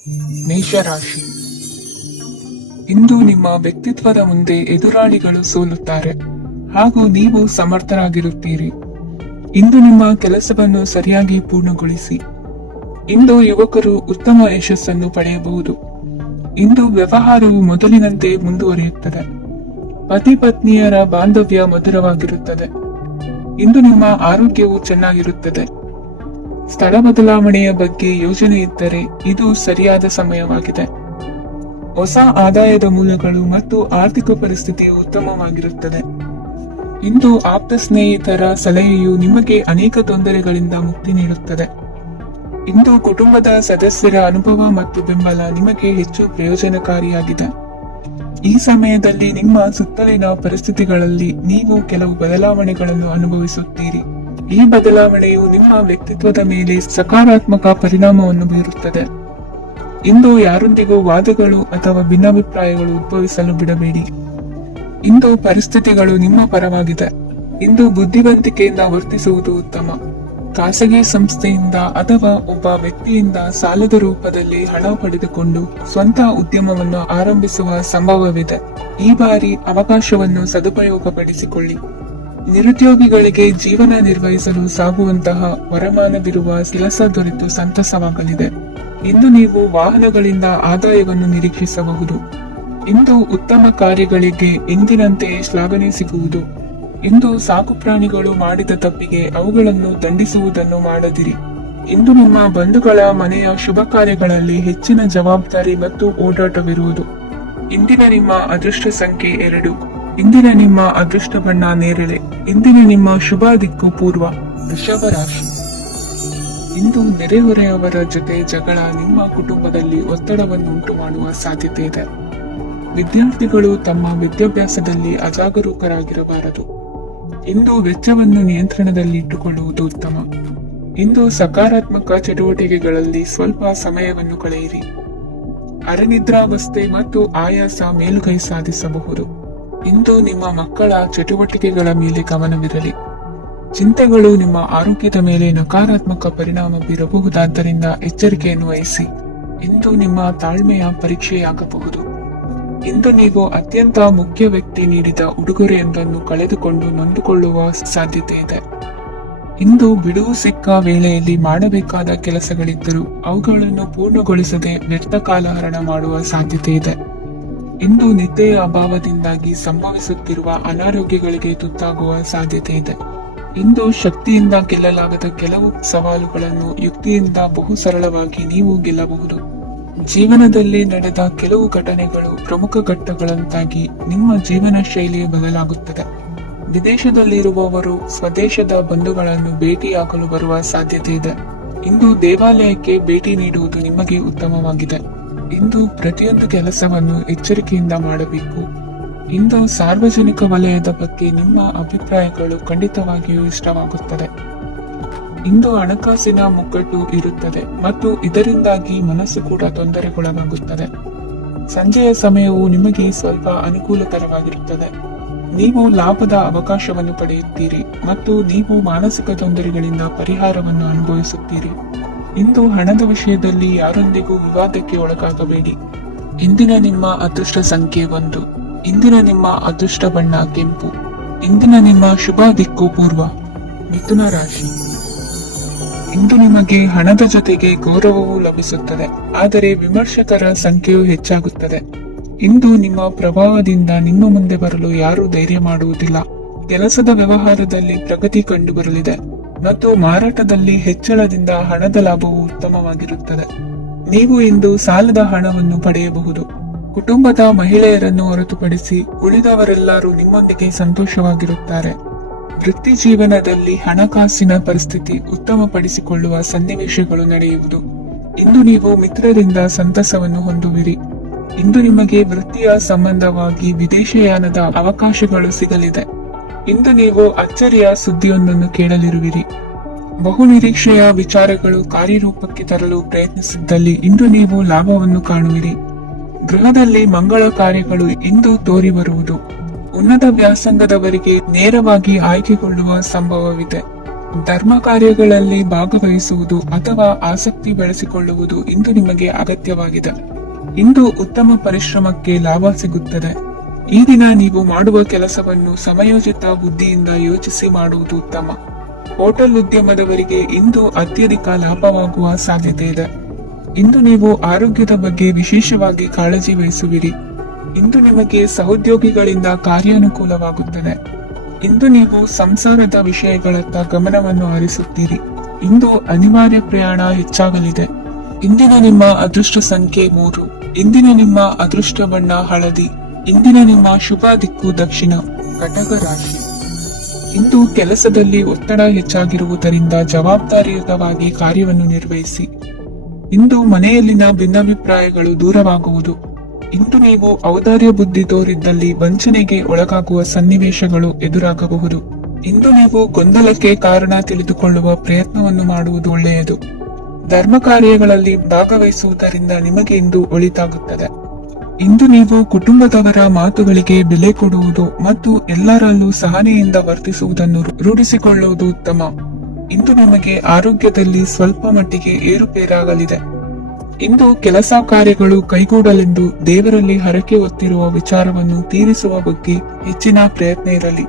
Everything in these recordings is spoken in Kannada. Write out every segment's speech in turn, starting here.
ಮೇಷರಾಶಿ. ಇಂದು ನಿಮ್ಮ ವ್ಯಕ್ತಿತ್ವದ ಮುಂದೆ ಎದುರಾಳಿಗಳು ಸೋಲುತ್ತಾರೆ ಹಾಗೂ ನೀವು ಸಮರ್ಥರಾಗಿರುತ್ತೀರಿ. ಇಂದು ನಿಮ್ಮ ಕೆಲಸವನ್ನು ಸರಿಯಾಗಿ ಪೂರ್ಣಗೊಳಿಸಿ. ಇಂದು ಯುವಕರು ಉತ್ತಮ ಯಶಸ್ಸನ್ನು ಪಡೆಯಬಹುದು. ಇಂದು ವ್ಯವಹಾರವು ಮೊದಲಿನಂತೆ ಮುಂದುವರಿಯುತ್ತದೆ. ಪತಿ ಪತ್ನಿಯರ ಬಾಂಧವ್ಯ ಮಧುರವಾಗಿರುತ್ತದೆ. ಇಂದು ನಿಮ್ಮ ಆರೋಗ್ಯವು ಚೆನ್ನಾಗಿರುತ್ತದೆ. ಸ್ಥಳ ಬದಲಾವಣೆಯ ಬಗ್ಗೆ ಯೋಜನೆ ಇದ್ದರೆ ಇದು ಸರಿಯಾದ ಸಮಯವಾಗಿದೆ. ಹೊಸ ಆದಾಯದ ಮೂಲಗಳು ಮತ್ತು ಆರ್ಥಿಕ ಪರಿಸ್ಥಿತಿಯು ಉತ್ತಮವಾಗಿರುತ್ತದೆ. ಇಂದು ಆಪ್ತ ಸ್ನೇಹಿತರ ಸಲಹೆಯು ನಿಮಗೆ ಅನೇಕ ತೊಂದರೆಗಳಿಂದ ಮುಕ್ತಿ ನೀಡುತ್ತದೆ. ಇಂದು ಕುಟುಂಬದ ಸದಸ್ಯರ ಅನುಭವ ಮತ್ತು ಬೆಂಬಲ ನಿಮಗೆ ಹೆಚ್ಚು ಪ್ರಯೋಜನಕಾರಿಯಾಗಿದೆ. ಈ ಸಮಯದಲ್ಲಿ ನಿಮ್ಮ ಸುತ್ತಲಿನ ಪರಿಸ್ಥಿತಿಗಳಲ್ಲಿ ನೀವು ಕೆಲವು ಬದಲಾವಣೆಗಳನ್ನು ಅನುಭವಿಸುತ್ತೀರಿ. ಈ ಬದಲಾವಣೆಯು ನಿಮ್ಮ ವ್ಯಕ್ತಿತ್ವದ ಮೇಲೆ ಸಕಾರಾತ್ಮಕ ಪರಿಣಾಮವನ್ನು ಬೀರುತ್ತದೆ. ಇಂದು ಯಾರೊಂದಿಗೂ ವಾದಗಳು ಅಥವಾ ಭಿನ್ನಾಭಿಪ್ರಾಯಗಳು ಉದ್ಭವಿಸಲು ಬಿಡಬೇಡಿ. ಇಂದು ಪರಿಸ್ಥಿತಿಗಳು ನಿಮ್ಮ ಪರವಾಗಿದೆ. ಇಂದು ಬುದ್ಧಿವಂತಿಕೆಯಿಂದ ವರ್ತಿಸುವುದು ಉತ್ತಮ. ಖಾಸಗಿ ಸಂಸ್ಥೆಯಿಂದ ಅಥವಾ ಒಬ್ಬ ವ್ಯಕ್ತಿಯಿಂದ ಸಾಲದ ರೂಪದಲ್ಲಿ ಹಣ ಪಡೆದುಕೊಂಡು ಸ್ವಂತ ಉದ್ಯಮವನ್ನು ಆರಂಭಿಸುವ ಸಂಭವವಿದೆ. ಈ ಬಾರಿ ಅವಕಾಶವನ್ನು ಸದುಪಯೋಗಪಡಿಸಿಕೊಳ್ಳಿ. ನಿರುದ್ಯೋಗಿಗಳಿಗೆ ಜೀವನ ನಿರ್ವಹಿಸಲು ಸಾಗುವಂತಹ ವರಮಾನವಿರುವ ಕೆಲಸ ದೊರೆತು ಸಂತಸವಾಗಲಿದೆ. ಇಂದು ನೀವು ವಾಹನಗಳಿಂದ ಆದಾಯವನ್ನು ನಿರೀಕ್ಷಿಸಬಹುದು. ಇಂದು ಉತ್ತಮ ಕಾರ್ಯಗಳಿಗೆ ಎಂದಿನಂತೆ ಶ್ಲಾಘನೆ ಸಿಗುವುದು. ಇಂದು ಸಾಕು ಪ್ರಾಣಿಗಳು ಮಾಡಿದ ತಪ್ಪಿಗೆ ಅವುಗಳನ್ನು ದಂಡಿಸುವುದನ್ನು ಮಾಡದಿರಿ. ಇಂದು ನಿಮ್ಮ ಬಂಧುಗಳ ಮನೆಯ ಶುಭ ಕಾರ್ಯಗಳಲ್ಲಿ ಹೆಚ್ಚಿನ ಜವಾಬ್ದಾರಿ ಮತ್ತು ಓಡಾಟವಿರುವುದು. ಇಂದಿನ ನಿಮ್ಮ ಅದೃಷ್ಟ ಸಂಖ್ಯೆ 2. ಇಂದಿನ ನಿಮ್ಮ ಅದೃಷ್ಟ ಬಣ್ಣ ನೇರಳೆ. ಇಂದಿನ ನಿಮ್ಮ ಶುಭ ದಿಕ್ಕು ಪೂರ್ವ. ವೃಷಭ ರಾಶಿ. ಇಂದು ನೆರೆಹೊರೆಯವರ ಜೊತೆ ಜಗಳ ನಿಮ್ಮ ಕುಟುಂಬದಲ್ಲಿ ಒತ್ತಡವನ್ನು ಉಂಟು ಮಾಡುವ ಸಾಧ್ಯತೆ ಇದೆ. ವಿದ್ಯಾರ್ಥಿಗಳು ತಮ್ಮ ವಿದ್ಯಾಭ್ಯಾಸದಲ್ಲಿ ಅಜಾಗರೂಕರಾಗಿರಬಾರದು. ಇಂದು ವೆಚ್ಚವನ್ನು ನಿಯಂತ್ರಣದಲ್ಲಿ ಇಟ್ಟುಕೊಳ್ಳುವುದು ಉತ್ತಮ. ಇಂದು ಸಕಾರಾತ್ಮಕ ಚಟುವಟಿಕೆಗಳಲ್ಲಿ ಸ್ವಲ್ಪ ಸಮಯವನ್ನು ಕಳೆಯಿರಿ. ಅರೆನಿದ್ರಾವಸ್ಥೆ ಮತ್ತು ಆಯಾಸ ಮೇಲುಗೈ ಸಾಧಿಸಬಹುದು. ಇಂದು ನಿಮ್ಮ ಮಕ್ಕಳ ಚಟುವಟಿಕೆಗಳ ಮೇಲೆ ಗಮನವಿರಲಿ. ಚಿಂತೆಗಳು ನಿಮ್ಮ ಆರೋಗ್ಯದ ಮೇಲೆ ನಕಾರಾತ್ಮಕ ಪರಿಣಾಮ ಬೀರಬಹುದಾದ್ದರಿಂದ ಎಚ್ಚರಿಕೆಯನ್ನು ವಹಿಸಿ. ಇಂದು ನಿಮ್ಮ ತಾಳ್ಮೆಯ ಪರೀಕ್ಷೆಯಾಗಬಹುದು. ಇಂದು ನೀವು ಅತ್ಯಂತ ಮುಖ್ಯ ವ್ಯಕ್ತಿ ನೀಡಿದ ಉಡುಗೊರೆಯೊಂದನ್ನು ಕಳೆದುಕೊಂಡು ನೊಂದುಕೊಳ್ಳುವ ಸಾಧ್ಯತೆ ಇದೆ. ಇಂದು ಬಿಡುವು ಸಿಕ್ಕ ವೇಳೆಯಲ್ಲಿ ಮಾಡಬೇಕಾದ ಕೆಲಸಗಳಿದ್ದರೂ ಅವುಗಳನ್ನು ಪೂರ್ಣಗೊಳಿಸದೆ ವ್ಯರ್ಥ ಕಾಲಹರಣ ಮಾಡುವ ಸಾಧ್ಯತೆ ಇದೆ. ಇಂದು ನಿದ್ದೆಯ ಅಭಾವದಿಂದಾಗಿ ಸಂಭವಿಸುತ್ತಿರುವ ಅನಾರೋಗ್ಯಗಳಿಗೆ ತುತ್ತಾಗುವ ಸಾಧ್ಯತೆ ಇದೆ. ಇಂದು ಶಕ್ತಿಯಿಂದ ಗೆಲ್ಲಲಾಗದ ಕೆಲವು ಸವಾಲುಗಳನ್ನು ಯುಕ್ತಿಯಿಂದ ಬಹು ಸರಳವಾಗಿ ನೀವು ಗೆಲ್ಲಬಹುದು. ಜೀವನದಲ್ಲಿ ನಡೆದ ಕೆಲವು ಘಟನೆಗಳು ಪ್ರಮುಖ ಘಟ್ಟಗಳಂತಾಗಿ ನಿಮ್ಮ ಜೀವನ ಶೈಲಿ ಬದಲಾಗುತ್ತದೆ. ವಿದೇಶದಲ್ಲಿರುವವರು ಸ್ವದೇಶದ ಬಂಧುಗಳನ್ನು ಭೇಟಿಯಾಗಲು ಬರುವ ಸಾಧ್ಯತೆ ಇದೆ. ಇಂದು ದೇವಾಲಯಕ್ಕೆ ಭೇಟಿ ನೀಡುವುದು ನಿಮಗೆ ಉತ್ತಮವಾಗಿದೆ. ಇಂದು ಪ್ರತಿಯೊಂದು ಕೆಲಸವನ್ನು ಎಚ್ಚರಿಕೆಯಿಂದ ಮಾಡಬೇಕು. ಇಂದು ಸಾರ್ವಜನಿಕ ವಲಯದ ಬಗ್ಗೆ ನಿಮ್ಮ ಅಭಿಪ್ರಾಯಗಳು ಖಂಡಿತವಾಗಿಯೂ ಇಷ್ಟವಾಗುತ್ತದೆ. ಇಂದು ಹಣಕಾಸಿನ ಮುಗ್ಗಟ್ಟು ಇರುತ್ತದೆ ಮತ್ತು ಇದರಿಂದಾಗಿ ಮನಸ್ಸು ಕೂಡ ತೊಂದರೆಗೊಳಗಾಗುತ್ತದೆ. ಸಂಜೆಯ ಸಮಯವು ನಿಮಗೆ ಸ್ವಲ್ಪ ಅನುಕೂಲಕರವಾಗಿರುತ್ತದೆ. ನೀವು ಲಾಭದ ಅವಕಾಶವನ್ನು ಪಡೆಯುತ್ತೀರಿ ಮತ್ತು ನೀವು ಮಾನಸಿಕ ತೊಂದರೆಗಳಿಂದ ಪರಿಹಾರವನ್ನು ಅನುಭವಿಸುತ್ತೀರಿ. ಇಂದು ಹಣದ ವಿಷಯದಲ್ಲಿ ಯಾರೊಂದಿಗೂ ವಿವಾದಕ್ಕೆ ಒಳಗಾಗಬೇಡಿ. ಇಂದಿನ ನಿಮ್ಮ ಅದೃಷ್ಟ ಸಂಖ್ಯೆ 1. ಇಂದಿನ ನಿಮ್ಮ ಅದೃಷ್ಟ ಬಣ್ಣ ಕೆಂಪು. ಇಂದಿನ ನಿಮ್ಮ ಶುಭ ದಿಕ್ಕು ಪೂರ್ವ. ಮಿಥುನ ರಾಶಿ. ಇಂದು ನಿಮಗೆ ಹಣದ ಜೊತೆಗೆ ಗೌರವವೂ ಲಭಿಸುತ್ತದೆ, ಆದರೆ ವಿಮರ್ಶಕರ ಸಂಖ್ಯೆಯು ಹೆಚ್ಚಾಗುತ್ತದೆ. ಇಂದು ನಿಮ್ಮ ಪ್ರಭಾವದಿಂದ ನಿಮ್ಮ ಮುಂದೆ ಬರಲು ಯಾರೂ ಧೈರ್ಯ ಮಾಡುವುದಿಲ್ಲ. ಕೆಲಸದ ವ್ಯವಹಾರದಲ್ಲಿ ಪ್ರಗತಿ ಕಂಡುಬರಲಿದೆ ಮತ್ತು ಮಾರಾಟದಲ್ಲಿ ಹೆಚ್ಚಳದಿಂದ ಹಣದ ಲಾಭವು ಉತ್ತಮವಾಗಿರುತ್ತದೆ. ನೀವು ಇಂದು ಸಾಲದ ಹಣವನ್ನು ಪಡೆಯಬಹುದು. ಕುಟುಂಬದ ಮಹಿಳೆಯರನ್ನು ಹೊರತುಪಡಿಸಿ ಉಳಿದವರೆಲ್ಲರೂ ನಿಮ್ಮೊಂದಿಗೆ ಸಂತೋಷವಾಗಿರುತ್ತಾರೆ. ವೃತ್ತಿ ಜೀವನದಲ್ಲಿ ಹಣಕಾಸಿನ ಪರಿಸ್ಥಿತಿ ಉತ್ತಮಪಡಿಸಿಕೊಳ್ಳುವ ಸನ್ನಿವೇಶಗಳು ನಡೆಯುವುದು. ಇಂದು ನೀವು ಮಿತ್ರರಿಂದ ಸಂತಸವನ್ನು ಹೊಂದುವಿರಿ. ಇಂದು ನಿಮಗೆ ವೃತ್ತಿಯ ಸಂಬಂಧವಾಗಿ ವಿದೇಶಯಾನದ ಅವಕಾಶಗಳು ಸಿಗಲಿದೆ. ಇಂದು ನೀವು ಅಚ್ಚರಿಯ ಸುದ್ದಿಯೊಂದನ್ನು ಕೇಳಲಿರುವಿರಿ. ಬಹುನಿರೀಕ್ಷೆಯ ವಿಚಾರಗಳು ಕಾರ್ಯರೂಪಕ್ಕೆ ತರಲು ಪ್ರಯತ್ನಿಸಿದ್ದಲ್ಲಿ ಇಂದು ನೀವು ಲಾಭವನ್ನು ಕಾಣುವಿರಿ. ಗೃಹದಲ್ಲಿ ಮಂಗಳ ಕಾರ್ಯಗಳು ಇಂದು ತೋರಿ ಬರುವುದು. ಉನ್ನತ ವ್ಯಾಸಂಗದವರಿಗೆ ನೇರವಾಗಿ ಆಯ್ಕೆಗೊಳ್ಳುವ ಸಂಭವವಿದೆ. ಧರ್ಮ ಕಾರ್ಯಗಳಲ್ಲಿ ಭಾಗವಹಿಸುವುದು ಅಥವಾ ಆಸಕ್ತಿ ಬೆಳೆಸಿಕೊಳ್ಳುವುದು ಇಂದು ನಿಮಗೆ ಅಗತ್ಯವಾಗಿದೆ. ಇಂದು ಉತ್ತಮ ಪರಿಶ್ರಮಕ್ಕೆ ಲಾಭ ಸಿಗುತ್ತದೆ. ಈ ದಿನ ನೀವು ಮಾಡುವ ಕೆಲಸವನ್ನು ಸಮಯೋಚಿತ ಬುದ್ಧಿಯಿಂದ ಯೋಚಿಸಿ ಮಾಡುವುದು ಉತ್ತಮ. ಹೋಟೆಲ್ ಉದ್ಯಮದವರಿಗೆ ಇಂದು ಅತ್ಯಧಿಕ ಲಾಭವಾಗುವ ಸಾಧ್ಯತೆ ಇದೆ. ಇಂದು ನೀವು ಆರೋಗ್ಯದ ಬಗ್ಗೆ ವಿಶೇಷವಾಗಿ ಕಾಳಜಿ ವಹಿಸುವಿರಿ. ಇಂದು ನಿಮಗೆ ಸಹೋದ್ಯೋಗಿಗಳಿಂದ ಕಾರ್ಯಾನುಕೂಲವಾಗುತ್ತದೆ. ಇಂದು ನೀವು ಸಂಸಾರದ ವಿಷಯಗಳತ್ತ ಗಮನವನ್ನು ಹರಿಸುತ್ತೀರಿ. ಇಂದು ಅನಿವಾರ್ಯ ಪ್ರಯಾಣ ಹೆಚ್ಚಾಗಲಿದೆ. ಇಂದಿನ ನಿಮ್ಮ ಅದೃಷ್ಟ ಸಂಖ್ಯೆ 3. ಇಂದಿನ ನಿಮ್ಮ ಅದೃಷ್ಟ ಬಣ್ಣ ಹಳದಿ. ಇಂದಿನ ನಿಮ್ಮ ಶುಭ ದಿಕ್ಕು ದಕ್ಷಿಣ. ಕಟಕ ರಾಶಿ. ಇಂದು ಕೆಲಸದಲ್ಲಿ ಒತ್ತಡ ಹೆಚ್ಚಾಗಿರುವುದರಿಂದ ಜವಾಬ್ದಾರಿಯುತವಾಗಿ ಕಾರ್ಯವನ್ನು ನಿರ್ವಹಿಸಿ. ಇಂದು ಮನೆಯಲ್ಲಿನ ಭಿನ್ನಾಭಿಪ್ರಾಯಗಳು ದೂರವಾಗುವುದು. ಇಂದು ನೀವು ಔದಾರ್ಯ ಬುದ್ಧಿ ತೋರಿದ್ದಲ್ಲಿ ವಂಚನೆಗೆ ಒಳಗಾಗುವ ಸನ್ನಿವೇಶಗಳು ಎದುರಾಗಬಹುದು. ಇಂದು ನೀವು ಗೊಂದಲಕ್ಕೆ ಕಾರಣ ತಿಳಿದುಕೊಳ್ಳುವ ಪ್ರಯತ್ನವನ್ನು ಮಾಡುವುದು ಒಳ್ಳೆಯದು. ಧರ್ಮ ಕಾರ್ಯಗಳಲ್ಲಿ ಭಾಗವಹಿಸುವುದರಿಂದ ನಿಮಗೆ ಇಂದು ಒಳಿತಾಗುತ್ತದೆ. ಇಂದು ನೀವು ಕುಟುಂಬದವರ ಮಾತುಗಳಿಗೆ ಬೆಲೆ ಕೊಡುವುದು ಮತ್ತು ಎಲ್ಲರಲ್ಲೂ ಸಹನೆಯಿಂದ ವರ್ತಿಸುವುದನ್ನು ರೂಢಿಸಿಕೊಳ್ಳುವುದು ಉತ್ತಮ. ಇಂದು ನಿಮಗೆ ಆರೋಗ್ಯದಲ್ಲಿ ಸ್ವಲ್ಪ ಮಟ್ಟಿಗೆ ಏರುಪೇರಾಗಲಿದೆ. ಇಂದು ಕೆಲಸ ಕಾರ್ಯಗಳು ಕೈಗೂಡಲೆಂದು ದೇವರಲ್ಲಿ ಹರಕೆ ಹೊತ್ತಿರುವ ವಿಚಾರವನ್ನು ತೀರಿಸುವ ಬಗ್ಗೆ ಹೆಚ್ಚಿನ ಪ್ರಯತ್ನ ಇರಲಿ.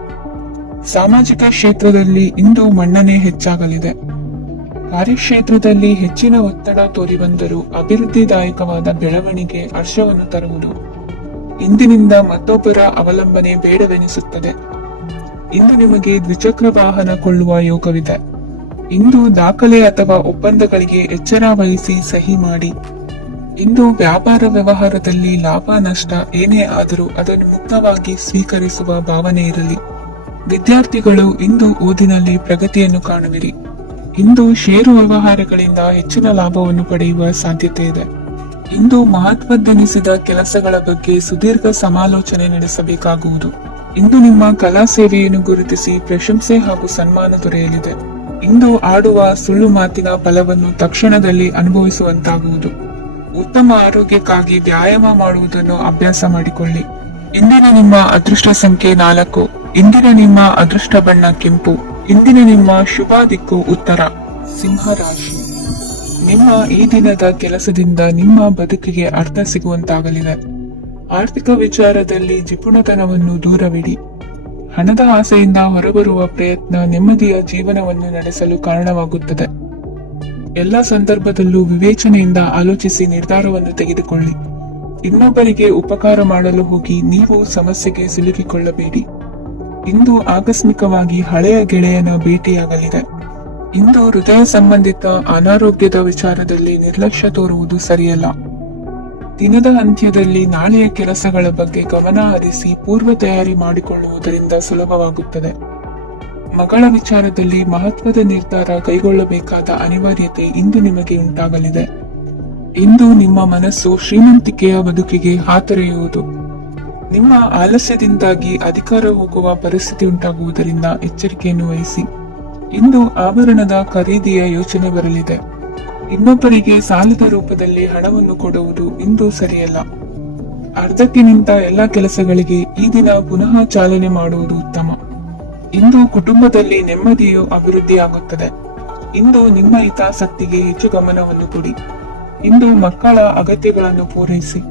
ಸಾಮಾಜಿಕ ಕ್ಷೇತ್ರದಲ್ಲಿ ಇಂದು ಮನ್ನಣೆ ಹೆಚ್ಚಾಗಲಿದೆ. ಕಾರ್ಯಕ್ಷೇತ್ರದಲ್ಲಿ ಹೆಚ್ಚಿನ ಒತ್ತಡ ತೋರಿಬಂದರೂ ಅಭಿವೃದ್ಧಿದಾಯಕವಾದ ಬೆಳವಣಿಗೆ ಹರ್ಷವನ್ನು ತರುವುದು. ಇಂದಿನಿಂದ ಮತ್ತೊಬ್ಬರ ಅವಲಂಬನೆ ಬೇಡವೆನಿಸುತ್ತದೆ. ಇಂದು ನಿಮಗೆ ದ್ವಿಚಕ್ರ ವಾಹನ ಕೊಳ್ಳುವ ಯೋಗವಿದೆ. ಇಂದು ದಾಖಲೆ ಅಥವಾ ಒಪ್ಪಂದಗಳಿಗೆ ಎಚ್ಚರ ವಹಿಸಿ ಸಹಿ ಮಾಡಿ. ಇಂದು ವ್ಯಾಪಾರ ವ್ಯವಹಾರದಲ್ಲಿ ಲಾಭ ನಷ್ಟ ಏನೇ ಆದರೂ ಅದನ್ನು ಮುಕ್ತವಾಗಿ ಸ್ವೀಕರಿಸುವ ಭಾವನೆ ಇರಲಿ. ವಿದ್ಯಾರ್ಥಿಗಳು ಇಂದು ಓದಿನಲ್ಲಿ ಪ್ರಗತಿಯನ್ನು ಕಾಣುವಿರಿ. ಇಂದು ಷೇರು ವ್ಯವಹಾರಗಳಿಂದ ಹೆಚ್ಚಿನ ಲಾಭವನ್ನು ಪಡೆಯುವ ಸಾಧ್ಯತೆ ಇದೆ. ಇಂದು ಮಹತ್ವದ್ದೆನಿಸಿದ ಕೆಲಸಗಳ ಬಗ್ಗೆ ಸುದೀರ್ಘ ಸಮಾಲೋಚನೆ ನಡೆಸಬೇಕಾಗುವುದು. ಇಂದು ನಿಮ್ಮ ಕಲಾ ಸೇವೆಯನ್ನು ಗುರುತಿಸಿ ಪ್ರಶಂಸೆ ಹಾಗೂ ಸನ್ಮಾನ ದೊರೆಯಲಿದೆ. ಇಂದು ಆಡುವ ಸುಳ್ಳು ಮಾತಿನ ಫಲವನ್ನು ತಕ್ಷಣದಲ್ಲಿ ಅನುಭವಿಸುವಂತಾಗುವುದು. ಉತ್ತಮ ಆರೋಗ್ಯಕ್ಕಾಗಿ ವ್ಯಾಯಾಮ ಮಾಡುವುದನ್ನು ಅಭ್ಯಾಸ ಮಾಡಿಕೊಳ್ಳಿ. ಇಂದಿನ ನಿಮ್ಮ ಅದೃಷ್ಟ ಸಂಖ್ಯೆ 4. ಇಂದಿನ ನಿಮ್ಮ ಅದೃಷ್ಟ ಬಣ್ಣ ಕೆಂಪು. ಇಂದಿನ ನಿಮ್ಮ ಶುಭ ದಿಕ್ಕು ಉತ್ತರ. ಸಿಂಹ ರಾಶಿ. ನಿಮ್ಮ ಈ ದಿನದ ಕೆಲಸದಿಂದ ನಿಮ್ಮ ಬದುಕಿಗೆ ಅರ್ಥ ಸಿಗುವಂತಾಗಲಿದೆ. ಆರ್ಥಿಕ ವಿಚಾರದಲ್ಲಿ ಜಿಪುಣತನವನ್ನು ದೂರವಿಡಿ. ಹಣದ ಆಸೆಯಿಂದ ಹೊರಬರುವ ಪ್ರಯತ್ನ ನೆಮ್ಮದಿಯ ಜೀವನವನ್ನು ನಡೆಸಲು ಕಾರಣವಾಗುತ್ತದೆ. ಎಲ್ಲ ಸಂದರ್ಭದಲ್ಲೂ ವಿವೇಚನೆಯಿಂದ ಆಲೋಚಿಸಿ ನಿರ್ಧಾರವನ್ನು ತೆಗೆದುಕೊಳ್ಳಿ. ಇನ್ನೊಬ್ಬರಿಗೆ ಉಪಕಾರ ಮಾಡಲು ಹೋಗಿ ನೀವು ಸಮಸ್ಯೆಗೆ ಸಿಲುಕಿಕೊಳ್ಳಬೇಡಿ. ಇಂದು ಆಕಸ್ಮಿಕವಾಗಿ ಹಳೆಯ ಗೆಳೆಯನ ಭೇಟಿಯಾಗಲಿದೆ. ಇಂದು ಹೃದಯ ಸಂಬಂಧಿತ ಅನಾರೋಗ್ಯದ ವಿಚಾರದಲ್ಲಿ ನಿರ್ಲಕ್ಷ್ಯ ತೋರುವುದು ಸರಿಯಲ್ಲ. ದಿನದ ಅಂತ್ಯದಲ್ಲಿ ನಾಳೆಯ ಕೆಲಸಗಳ ಬಗ್ಗೆ ಗಮನ ಹರಿಸಿ ಪೂರ್ವ ತಯಾರಿ ಮಾಡಿಕೊಳ್ಳುವುದರಿಂದ ಸುಲಭವಾಗುತ್ತದೆ. ಮಗಳ ವಿಚಾರದಲ್ಲಿ ಮಹತ್ವದ ನಿರ್ಧಾರ ಕೈಗೊಳ್ಳಬೇಕಾದ ಅನಿವಾರ್ಯತೆ ಇಂದು ನಿಮಗೆ ಉಂಟಾಗಲಿದೆ. ಇಂದು ನಿಮ್ಮ ಮನಸ್ಸು ಶ್ರೀಮಂತಿಕೆಯ ಬದುಕಿಗೆ ಹಾತೊರೆಯುವುದು. ನಿಮ್ಮ ಆಲಸ್ಯದಿಂದಾಗಿ ಅಧಿಕಾರ ಹೋಗುವ ಪರಿಸ್ಥಿತಿ ಉಂಟಾಗುವುದರಿಂದ ಎಚ್ಚರಿಕೆಯನ್ನು ವಹಿಸಿ. ಇಂದು ಆಭರಣದ ಖರೀದಿಯ ಯೋಚನೆ ಬರಲಿದೆ. ಇನ್ನೊಬ್ಬರಿಗೆ ಸಾಲದ ರೂಪದಲ್ಲಿ ಹಣವನ್ನು ಕೊಡುವುದು ಇಂದು ಸರಿಯಲ್ಲ. ಅರ್ಧಕ್ಕೆ ನಿಂತ ಎಲ್ಲ ಕೆಲಸಗಳಿಗೆ ಈ ದಿನ ಪುನಃ ಚಾಲನೆ ಮಾಡುವುದು ಉತ್ತಮ. ಇಂದು ಕುಟುಂಬದಲ್ಲಿ ನೆಮ್ಮದಿಯು ಅಭಿವೃದ್ಧಿಯಾಗುತ್ತದೆ. ಇಂದು ನಿಮ್ಮ ಹಿತಾಸಕ್ತಿಗೆ ಹೆಚ್ಚು ಗಮನವನ್ನು ಕೊಡಿ. ಇಂದು ಮಕ್ಕಳ ಅಗತ್ಯಗಳನ್ನು ಪೂರೈಸಿ.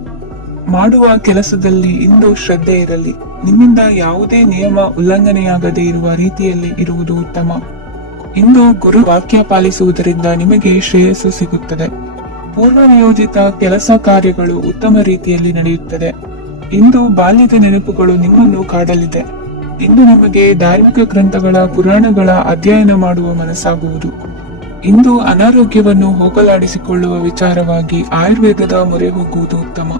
ಮಾಡುವ ಕೆಲಸದಲ್ಲಿ ಇಂದು ಶ್ರದ್ಧೆ ಇರಲಿ. ನಿಮ್ಮಿಂದ ಯಾವುದೇ ನಿಯಮ ಉಲ್ಲಂಘನೆಯಾಗದೇ ಇರುವ ರೀತಿಯಲ್ಲಿ ಇರುವುದು ಉತ್ತಮ. ಇಂದು ಗುರು ವಾಕ್ಯ ಪಾಲಿಸುವುದರಿಂದ ನಿಮಗೆ ಶ್ರೇಯಸ್ಸು ಸಿಗುತ್ತದೆ. ಪೂರ್ವ ನಿಯೋಜಿತ ಕೆಲಸ ಕಾರ್ಯಗಳು ಉತ್ತಮ ರೀತಿಯಲ್ಲಿ ನಡೆಯುತ್ತದೆ. ಇಂದು ಬಾಲ್ಯದ ನೆನಪುಗಳು ನಿಮ್ಮನ್ನು ಕಾಡಲಿದೆ. ಇಂದು ನಿಮಗೆ ಧಾರ್ಮಿಕ ಗ್ರಂಥಗಳ ಪುರಾಣಗಳ ಅಧ್ಯಯನ ಮಾಡುವ ಮನಸ್ಸಾಗುವುದು. ಇಂದು ಅನಾರೋಗ್ಯವನ್ನು ಹೋಗಲಾಡಿಸಿಕೊಳ್ಳುವ ವಿಚಾರವಾಗಿ ಆಯುರ್ವೇದದ ಮೊರೆ ಹೋಗುವುದು ಉತ್ತಮ.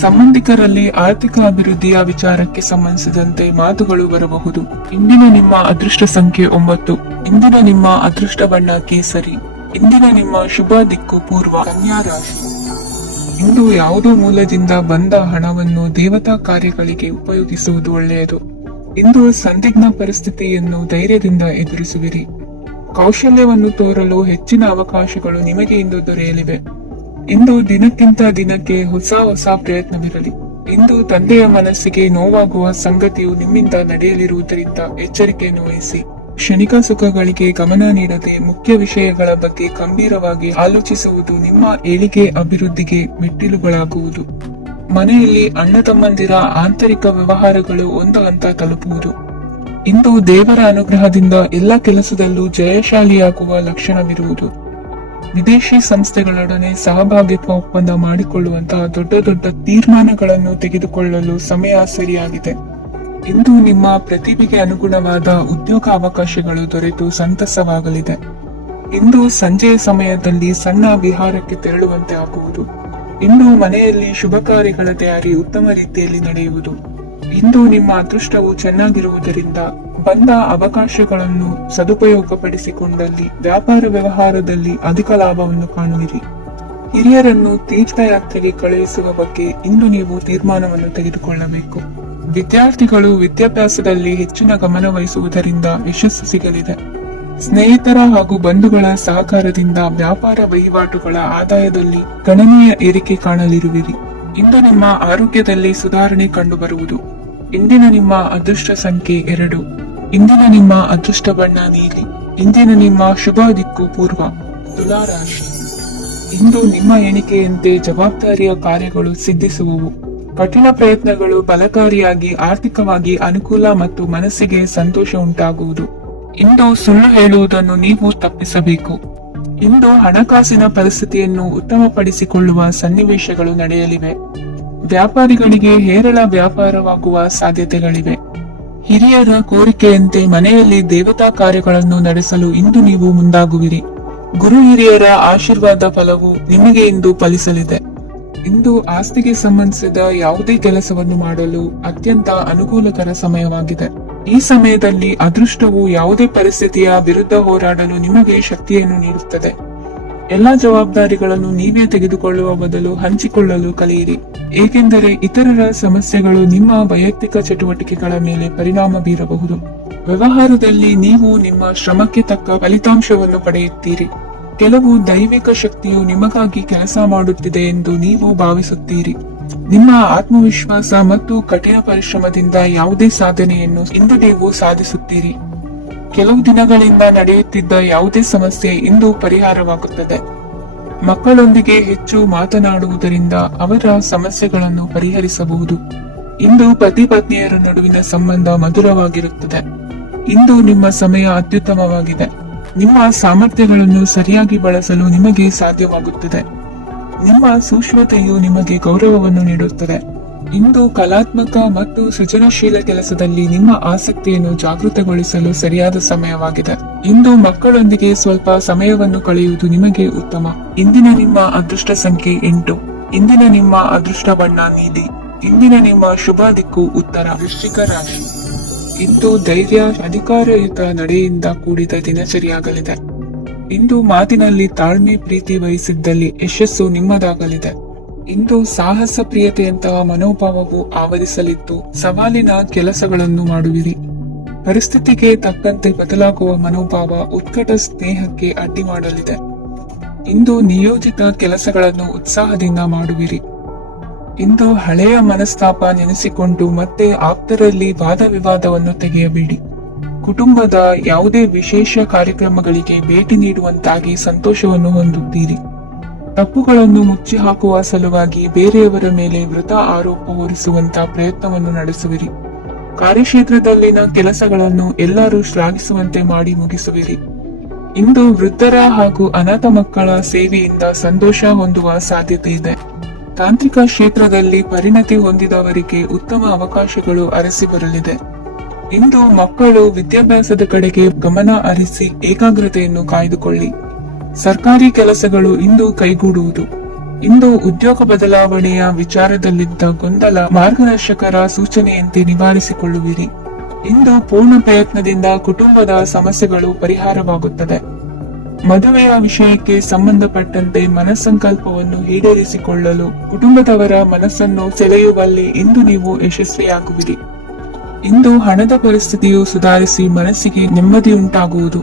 ಸಂಬಂಧಿಕರಲ್ಲಿ ಆರ್ಥಿಕ ಅಭಿವೃದ್ಧಿಯ ವಿಚಾರಕ್ಕೆ ಸಂಬಂಧಿಸಿದಂತೆ ಮಾತುಗಳು ಬರಬಹುದು. ಇಂದಿನ ನಿಮ್ಮ ಅದೃಷ್ಟ ಸಂಖ್ಯೆ 9. ಇಂದಿನ ನಿಮ್ಮ ಅದೃಷ್ಟ ಬಣ್ಣ ಕೇಸರಿ. ಇಂದಿನ ನಿಮ್ಮ ಶುಭ ದಿಕ್ಕು ಪೂರ್ವ. ಕನ್ಯಾ ರಾಶಿ. ಇಂದು ಯಾವುದೋ ಮೂಲದಿಂದ ಬಂದ ಹಣವನ್ನು ದೇವತಾ ಕಾರ್ಯಗಳಿಗೆ ಉಪಯೋಗಿಸುವುದು ಒಳ್ಳೆಯದು. ಇಂದು ಸಂದಿಗ್ಧ ಪರಿಸ್ಥಿತಿಯನ್ನು ಧೈರ್ಯದಿಂದ ಎದುರಿಸುವಿರಿ. ಕೌಶಲ್ಯವನ್ನು ತೋರಲು ಹೆಚ್ಚಿನ ಅವಕಾಶಗಳು ನಿಮಗೆ ಇಂದು ದೊರೆಯಲಿವೆ. ಇಂದು ದಿನಕ್ಕಿಂತ ದಿನಕ್ಕೆ ಹೊಸ ಪ್ರಯತ್ನವಿರಲಿ. ಇಂದು ತಂದೆಯ ಮನಸ್ಸಿಗೆ ನೋವಾಗುವ ಸಂಗತಿಯು ನಿಮ್ಮಿಂದ ನಡೆಯಲಿರುವುದರಿಂದ ಎಚ್ಚರಿಕೆಯನ್ನು ವಹಿಸಿ. ಕ್ಷಣಿಕ ಸುಖಗಳಿಗೆ ಗಮನ ನೀಡದೆ ಮುಖ್ಯ ವಿಷಯಗಳ ಬಗ್ಗೆ ಗಂಭೀರವಾಗಿ ಆಲೋಚಿಸುವುದು ನಿಮ್ಮ ಏಳಿಗೆ ಅಭಿವೃದ್ಧಿಗೆ ಮೆಟ್ಟಿಲುಗಳಾಗುವುದು. ಮನೆಯಲ್ಲಿ ಅಣ್ಣ ತಮ್ಮಂದಿರ ಆಂತರಿಕ ವ್ಯವಹಾರಗಳು ಒಂದು ಹಂತ ತಲುಪುವುದು. ಇಂದು ದೇವರ ಅನುಗ್ರಹದಿಂದ ಎಲ್ಲ ಕೆಲಸದಲ್ಲೂ ಜಯಶಾಲಿಯಾಗುವ ಲಕ್ಷಣವಿರುವುದು. ವಿದೇಶಿ ಸಂಸ್ಥೆಗಳೊಡನೆ ಸಹಭಾಗಿತ್ವ ಒಪ್ಪಂದ ಮಾಡಿಕೊಳ್ಳುವಂತಹ ದೊಡ್ಡ ದೊಡ್ಡ ತೀರ್ಮಾನಗಳನ್ನು ತೆಗೆದುಕೊಳ್ಳಲು ಸಮಯ ಸರಿಯಾಗಿದೆ. ಇಂದು ನಿಮ್ಮ ಪ್ರತಿಭೆಗೆ ಅನುಗುಣವಾದ ಉದ್ಯೋಗ ಅವಕಾಶಗಳು ದೊರೆತು ಸಂತಸವಾಗಲಿದೆ. ಇಂದು ಸಂಜೆಯ ಸಮಯದಲ್ಲಿ ಸಣ್ಣ ವಿಹಾರಕ್ಕೆ ತೆರಳುವಂತೆ ಆಗುವುದು. ಇಂದು ಮನೆಯಲ್ಲಿ ಶುಭ ಕಾರ್ಯಗಳ ತಯಾರಿ ಉತ್ತಮ ರೀತಿಯಲ್ಲಿ ನಡೆಯುವುದು. ಇಂದು ನಿಮ್ಮ ಅದೃಷ್ಟವು ಚೆನ್ನಾಗಿರುವುದರಿಂದ ಬಂದ ಅವಕಾಶಗಳನ್ನು ಸದುಪಯೋಗಪಡಿಸಿಕೊಂಡಲ್ಲಿ ವ್ಯಾಪಾರ ವ್ಯವಹಾರದಲ್ಲಿ ಅಧಿಕ ಲಾಭವನ್ನು ಕಾಣುವಿರಿ. ಹಿರಿಯರನ್ನು ತೀರ್ಥಯಾತ್ರೆಗೆ ಕಳುಹಿಸುವ ಬಗ್ಗೆ ಇಂದು ನೀವು ತೀರ್ಮಾನವನ್ನು ತೆಗೆದುಕೊಳ್ಳಬೇಕು. ವಿದ್ಯಾರ್ಥಿಗಳು ವಿದ್ಯಾಭ್ಯಾಸದಲ್ಲಿ ಹೆಚ್ಚಿನ ಗಮನ ವಹಿಸುವುದರಿಂದ ಯಶಸ್ಸು ಸಿಗಲಿದೆ. ಸ್ನೇಹಿತರ ಹಾಗೂ ಬಂಧುಗಳ ಸಹಕಾರದಿಂದ ವ್ಯಾಪಾರ ವಹಿವಾಟುಗಳ ಆದಾಯದಲ್ಲಿ ಗಣನೀಯ ಏರಿಕೆ ಕಾಣಲಿರುವಿರಿ. ಇಂದು ನಿಮ್ಮ ಆರೋಗ್ಯದಲ್ಲಿ ಸುಧಾರಣೆ ಕಂಡುಬರುವುದು. ಇಂದಿನ ನಿಮ್ಮ ಅದೃಷ್ಟ ಸಂಖ್ಯೆ 2. ಇಂದಿನ ನಿಮ್ಮ ಅದೃಷ್ಟ ಬಣ್ಣ ನೀಲಿ. ಇಂದಿನ ನಿಮ್ಮ ಶುಭ ದಿಕ್ಕು ಪೂರ್ವ. ತುಲಾ ರಾಶಿ. ಇಂದು ನಿಮ್ಮ ಎಣಿಕೆಯಂತೆ ಜವಾಬ್ದಾರಿಯ ಕಾರ್ಯಗಳು ಸಿದ್ಧಿಸುವವು. ಕಠಿಣ ಪ್ರಯತ್ನಗಳು ಫಲಕಾರಿಯಾಗಿ ಆರ್ಥಿಕವಾಗಿ ಅನುಕೂಲ ಮತ್ತು ಮನಸ್ಸಿಗೆ ಸಂತೋಷ ಉಂಟಾಗುವುದು. ಇಂದು ಸುಳ್ಳು ಹೇಳುವುದನ್ನು ನೀವು ತಪ್ಪಿಸಬೇಕು. ಇಂದು ಹಣಕಾಸಿನ ಪರಿಸ್ಥಿತಿಯನ್ನು ಉತ್ತಮಪಡಿಸಿಕೊಳ್ಳುವ ಸನ್ನಿವೇಶಗಳು ನಡೆಯಲಿವೆ. ವ್ಯಾಪಾರಿಗಳಿಗೆ ಹೇರಳ ವ್ಯಾಪಾರವಾಗುವ ಸಾಧ್ಯತೆಗಳಿವೆ. ಹಿರಿಯರ ಕೋರಿಕೆಯಂತೆ ಮನೆಯಲ್ಲಿ ದೇವತಾ ಕಾರ್ಯಗಳನ್ನು ನಡೆಸಲು ಇಂದು ನೀವು ಮುಂದಾಗುವಿರಿ. ಗುರು ಹಿರಿಯರ ಆಶೀರ್ವಾದ ಫಲವು ನಿಮಗೆ ಇಂದು ಫಲಿಸಲಿದೆ. ಇಂದು ಆಸ್ತಿಗೆ ಸಂಬಂಧಿಸಿದ ಯಾವುದೇ ಕೆಲಸವನ್ನು ಮಾಡಲು ಅತ್ಯಂತ ಅನುಕೂಲಕರ ಸಮಯವಾಗಿದೆ. ಈ ಸಮಯದಲ್ಲಿ ಅದೃಷ್ಟವು ಯಾವುದೇ ಪರಿಸ್ಥಿತಿಯ ವಿರುದ್ಧ ಹೋರಾಡಲು ನಿಮಗೆ ಶಕ್ತಿಯನ್ನು ನೀಡುತ್ತದೆ. ಎಲ್ಲಾ ಜವಾಬ್ದಾರಿಗಳನ್ನು ನೀವೇ ತೆಗೆದುಕೊಳ್ಳುವ ಬದಲು ಹಂಚಿಕೊಳ್ಳಲು ಕಲಿಯಿರಿ, ಏಕೆಂದರೆ ಇತರರ ಸಮಸ್ಯೆಗಳು ನಿಮ್ಮ ವೈಯಕ್ತಿಕ ಚಟುವಟಿಕೆಗಳ ಮೇಲೆ ಪರಿಣಾಮ ಬೀರಬಹುದು. ವ್ಯವಹಾರದಲ್ಲಿ ನೀವು ನಿಮ್ಮ ಶ್ರಮಕ್ಕೆ ತಕ್ಕ ಫಲಿತಾಂಶವನ್ನು ಪಡೆಯುತ್ತೀರಿ. ಕೆಲವು ದೈವಿಕ ಶಕ್ತಿಯು ನಿಮಗಾಗಿ ಕೆಲಸ ಮಾಡುತ್ತಿದೆ ಎಂದು ನೀವು ಭಾವಿಸುತ್ತೀರಿ. ನಿಮ್ಮ ಆತ್ಮವಿಶ್ವಾಸ ಮತ್ತು ಕಠಿಣ ಪರಿಶ್ರಮದಿಂದ ಯಾವುದೇ ಸಾಧನೆಯನ್ನು ಇಂದು ನೀವು ಸಾಧಿಸುತ್ತೀರಿ. ಕೆಲವು ದಿನಗಳಿಂದ ನಡೆಯುತ್ತಿದ್ದ ಯಾವುದೇ ಸಮಸ್ಯೆ ಇಂದು ಪರಿಹಾರವಾಗುತ್ತದೆ. ಮಕ್ಕಳೊಂದಿಗೆ ಹೆಚ್ಚು ಮಾತನಾಡುವುದರಿಂದ ಅವರ ಸಮಸ್ಯೆಗಳನ್ನು ಪರಿಹರಿಸಬಹುದು. ಇಂದು ಪತಿ ಪತ್ನಿಯರ ನಡುವಿನ ಸಂಬಂಧ ಮಧುರವಾಗಿರುತ್ತದೆ. ಇಂದು ನಿಮ್ಮ ಸಮಯ ಅತ್ಯುತ್ತಮವಾಗಿದೆ. ನಿಮ್ಮ ಸಾಮರ್ಥ್ಯಗಳನ್ನು ಸರಿಯಾಗಿ ಬಳಸಲು ನಿಮಗೆ ಸಾಧ್ಯವಾಗುತ್ತದೆ. ನಿಮ್ಮ ಸೂಕ್ಷ್ಮತೆಯು ನಿಮಗೆ ಗೌರವವನ್ನು ನೀಡುತ್ತದೆ. ಇಂದು ಕಲಾತ್ಮಕ ಮತ್ತು ಸೃಜನಶೀಲ ಕೆಲಸದಲ್ಲಿ ನಿಮ್ಮ ಆಸಕ್ತಿಯನ್ನು ಜಾಗೃತಗೊಳಿಸಲು ಸರಿಯಾದ ಸಮಯವಾಗಿದೆ. ಇಂದು ಮಕ್ಕಳೊಂದಿಗೆ ಸ್ವಲ್ಪ ಸಮಯವನ್ನು ಕಳೆಯುವುದು ನಿಮಗೆ ಉತ್ತಮ. ಇಂದಿನ ನಿಮ್ಮ ಅದೃಷ್ಟ ಸಂಖ್ಯೆ 8. ಇಂದಿನ ನಿಮ್ಮ ಅದೃಷ್ಟ ಬಣ್ಣ ನೀಲಿ. ಇಂದಿನ ನಿಮ್ಮ ಶುಭ ದಿಕ್ಕು ಉತ್ತರ. ವೃಶ್ಚಿಕ ರಾಶಿ. ಇಂದು ಧೈರ್ಯ, ಅಧಿಕಾರಯುತ ನಡೆಯಿಂದ ಕೂಡಿದ ದಿನಚರಿಯಾಗಲಿದೆ. ಇಂದು ಮಾತಿನಲ್ಲಿ ತಾಳ್ಮೆ, ಪ್ರೀತಿ ವಹಿಸಿದ್ದಲ್ಲಿ ಯಶಸ್ಸು ನಿಮ್ಮದಾಗಲಿದೆ. ಇಂದು ಸಾಹಸ ಪ್ರಿಯತೆಯಂತಹ ಮನೋಭಾವವು ಆವರಿಸಲಿದ್ದು ಸವಾಲಿನ ಕೆಲಸಗಳನ್ನು ಮಾಡುವಿರಿ. ಪರಿಸ್ಥಿತಿಗೆ ತಕ್ಕಂತೆ ಬದಲಾಗುವ ಮನೋಭಾವ ಉತ್ಕಟ ಸ್ನೇಹಕ್ಕೆ ಅಡ್ಡಿ ಮಾಡಲಿದೆ. ಇಂದು ನಿಯೋಜಿತ ಕೆಲಸಗಳನ್ನು ಉತ್ಸಾಹದಿಂದ ಮಾಡುವಿರಿ. ಇಂದು ಹಳೆಯ ಮನಸ್ತಾಪ ನೆನೆಸಿಕೊಂಡು ಮತ್ತೆ ಆಪ್ತರಲ್ಲಿ ವಾದ ವಿವಾದವನ್ನು ತೆಗೆಯಬೇಡಿ. ಕುಟುಂಬದ ಯಾವುದೇ ವಿಶೇಷ ಕಾರ್ಯಕ್ರಮಗಳಿಗೆ ಭೇಟಿ ನೀಡುವಂತಾಗಿ ಸಂತೋಷವನ್ನು ಹೊಂದುತ್ತೀರಿ. ತಪ್ಪುಗಳನ್ನು ಮುಚ್ಚಿ ಹಾಕುವ ಸಲುವಾಗಿ ಬೇರೆಯವರ ಮೇಲೆ ವೃಥಾ ಆರೋಪ ಹೊರಿಸುವಂತ ಪ್ರಯತ್ನವನ್ನು ನಡೆಸುವಿರಿ. ಕಾರ್ಯಕ್ಷೇತ್ರದಲ್ಲಿನ ಕೆಲಸಗಳನ್ನು ಎಲ್ಲರೂ ಶ್ಲಾಘಿಸುವಂತೆ ಮಾಡಿ ಮುಗಿಸುವಿರಿ. ಇಂದು ವೃದ್ಧರ ಹಾಗೂ ಅನಾಥ ಮಕ್ಕಳ ಸೇವೆಯಿಂದ ಸಂತೋಷ ಹೊಂದುವ ಸಾಧ್ಯತೆ ಇದೆ. ತಾಂತ್ರಿಕ ಕ್ಷೇತ್ರದಲ್ಲಿ ಪರಿಣತಿ ಹೊಂದಿದವರಿಗೆ ಉತ್ತಮ ಅವಕಾಶಗಳು ಅರಸಿ ಬರಲಿದೆ. ಇಂದು ಮಕ್ಕಳು ವಿದ್ಯಾಭ್ಯಾಸದ ಕಡೆಗೆ ಗಮನ ಹರಿಸಿ ಏಕಾಗ್ರತೆಯನ್ನು ಕಾಯ್ದುಕೊಳ್ಳಿ. ಸರ್ಕಾರಿ ಕೆಲಸಗಳು ಇಂದು ಕೈಗೂಡುವುದು. ಇಂದು ಉದ್ಯೋಗ ಬದಲಾವಣೆಯ ವಿಚಾರದಲ್ಲಿದ್ದ ಗೊಂದಲ ಮಾರ್ಗದರ್ಶಕರ ಸೂಚನೆಯಂತೆ ನಿವಾರಿಸಿಕೊಳ್ಳುವಿರಿ. ಇಂದು ಪೂರ್ಣ ಪ್ರಯತ್ನದಿಂದ ಕುಟುಂಬದ ಸಮಸ್ಯೆಗಳು ಪರಿಹಾರವಾಗುತ್ತದೆ. ಮದುವೆಯ ವಿಷಯಕ್ಕೆ ಸಂಬಂಧಪಟ್ಟಂತೆ ಮನಸ್ಸಂಕಲ್ಪವನ್ನು ಈಡೇರಿಸಿಕೊಳ್ಳಲು ಕುಟುಂಬದವರ ಮನಸ್ಸನ್ನು ಸೆಳೆಯುವಲ್ಲಿ ಇಂದು ನೀವು ಯಶಸ್ವಿಯಾಗುವಿರಿ. ಇಂದು ಹಣದ ಪರಿಸ್ಥಿತಿಯು ಸುಧಾರಿಸಿ ಮನಸ್ಸಿಗೆ ನೆಮ್ಮದಿಯುಂಟಾಗುವುದು.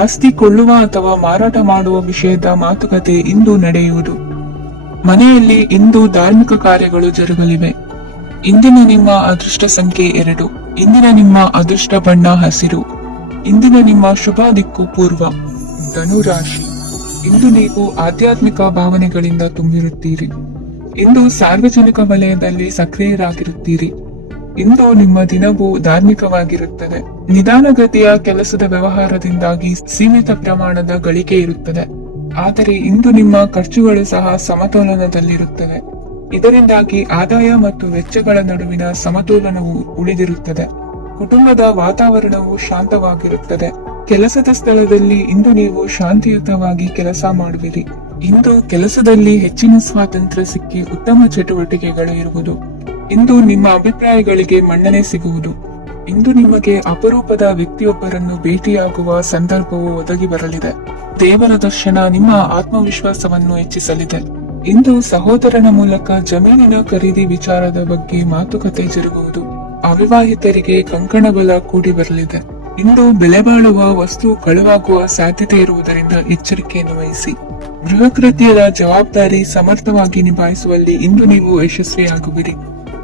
ಆಸ್ತಿ ಕೊಳ್ಳುವ ಅಥವಾ ಮಾರಾಟ ಮಾಡುವ ವಿಷಯದ ಮಾತುಕತೆ ಇಂದು ನಡೆಯುವುದು. ಮನೆಯಲ್ಲಿ ಇಂದು ಧಾರ್ಮಿಕ ಕಾರ್ಯಗಳು ಜರುಗಲಿವೆ. ಇಂದಿನ ನಿಮ್ಮ ಅದೃಷ್ಟ ಸಂಖ್ಯೆ 2. ಇಂದಿನ ನಿಮ್ಮ ಅದೃಷ್ಟ ಬಣ್ಣ ಹಸಿರು. ಇಂದಿನ ನಿಮ್ಮ ಶುಭ ದಿಕ್ಕು ಪೂರ್ವ. ಧನುರಾಶಿ, ಇಂದು ನೀವು ಆಧ್ಯಾತ್ಮಿಕ ಭಾವನೆಗಳಿಂದ ತುಂಬಿರುತ್ತೀರಿ. ಇಂದು ಸಾರ್ವಜನಿಕ ವಲಯದಲ್ಲಿ ಸಕ್ರಿಯರಾಗಿರುತ್ತೀರಿ. ಇಂದು ನಿಮ್ಮ ದಿನವೂ ಧಾರ್ಮಿಕವಾಗಿರುತ್ತದೆ. ನಿಧಾನಗತಿಯ ಕೆಲಸದ ವ್ಯವಹಾರದಿಂದಾಗಿ ಸೀಮಿತ ಪ್ರಮಾಣದ ಗಳಿಕೆ ಇರುತ್ತದೆ. ಆದರೆ ಇಂದು ನಿಮ್ಮ ಖರ್ಚುಗಳು ಸಹ ಸಮತೋಲನದಲ್ಲಿರುತ್ತವೆ. ಇದರಿಂದಾಗಿ ಆದಾಯ ಮತ್ತು ವೆಚ್ಚಗಳ ನಡುವಿನ ಸಮತೋಲನವು ಉಳಿದಿರುತ್ತದೆ. ಕುಟುಂಬದ ವಾತಾವರಣವು ಶಾಂತವಾಗಿರುತ್ತದೆ. ಕೆಲಸದ ಸ್ಥಳದಲ್ಲಿ ಇಂದು ನೀವು ಶಾಂತಿಯುತವಾಗಿ ಕೆಲಸ ಮಾಡುವಿರಿ. ಇಂದು ಕೆಲಸದಲ್ಲಿ ಹೆಚ್ಚಿನ ಸ್ವಾತಂತ್ರ್ಯ ಸಿಕ್ಕಿ ಉತ್ತಮ ಚಟುವಟಿಕೆಗಳು ಇರುವುದು. ಇಂದು ನಿಮ್ಮ ಅಭಿಪ್ರಾಯಗಳಿಗೆ ಮನ್ನಣೆ ಸಿಗುವುದು. ಇಂದು ನಿಮಗೆ ಅಪರೂಪದ ವ್ಯಕ್ತಿಯೊಬ್ಬರನ್ನು ಭೇಟಿಯಾಗುವ ಸಂದರ್ಭವು ಒದಗಿ ಬರಲಿದೆ. ದೇವರ ದರ್ಶನ ನಿಮ್ಮ ಆತ್ಮವಿಶ್ವಾಸವನ್ನು ಹೆಚ್ಚಿಸಲಿದೆ. ಇಂದು ಸಹೋದರನ ಮೂಲಕ ಜಮೀನಿನ ಖರೀದಿ ವಿಚಾರದ ಬಗ್ಗೆ ಮಾತುಕತೆ ಜರುಗುವುದು. ಅವಿವಾಹಿತರಿಗೆ ಕಂಕಣ ಬಲ ಕೂಡಿ ಬರಲಿದೆ. ಇಂದು ಬೆಲೆ ಬಾಳುವ ವಸ್ತು ಕಳುವಾಗುವ ಸಾಧ್ಯತೆ ಇರುವುದರಿಂದ ಎಚ್ಚರಿಕೆಯನ್ನು ವಹಿಸಿ. ಗೃಹ ಕೃತ್ಯದ ಜವಾಬ್ದಾರಿ ಸಮರ್ಥವಾಗಿ ನಿಭಾಯಿಸುವಲ್ಲಿ ಇಂದು ನೀವು ಯಶಸ್ವಿಯಾಗುವಿರಿ.